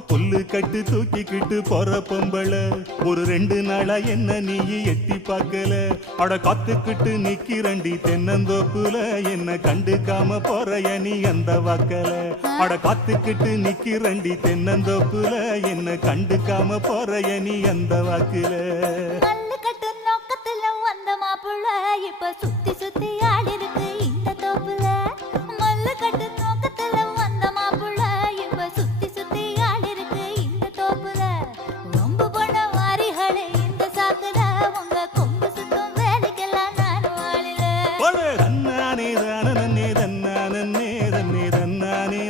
புல்லு கட்டு தூக்கிக்கிட்டு போற பொம்பள. ஒரு ரெண்டு நாளா என்ன நீ எட்டி பார்க்கல. அட காத்துக்கிட்டு நிக்கிறண்டி தென்னந்தோப்புல. என்ன கண்டுக்காம போறைய நீ அந்த வாக்கல. அட காத்துக்கிட்டு நிக்கிறண்டி தென்னந்தோப்புல. என்ன கண்டுக்காம போறைய நீ அந்த வாக்குல. கட்டு நோக்கத்துல வந்த மாப்பிள்ள. இப்ப சுத்தி சுத்தி பாடு தன்னானே தான நன்னே தன்னா நன்னே தன்னே தன்னானே.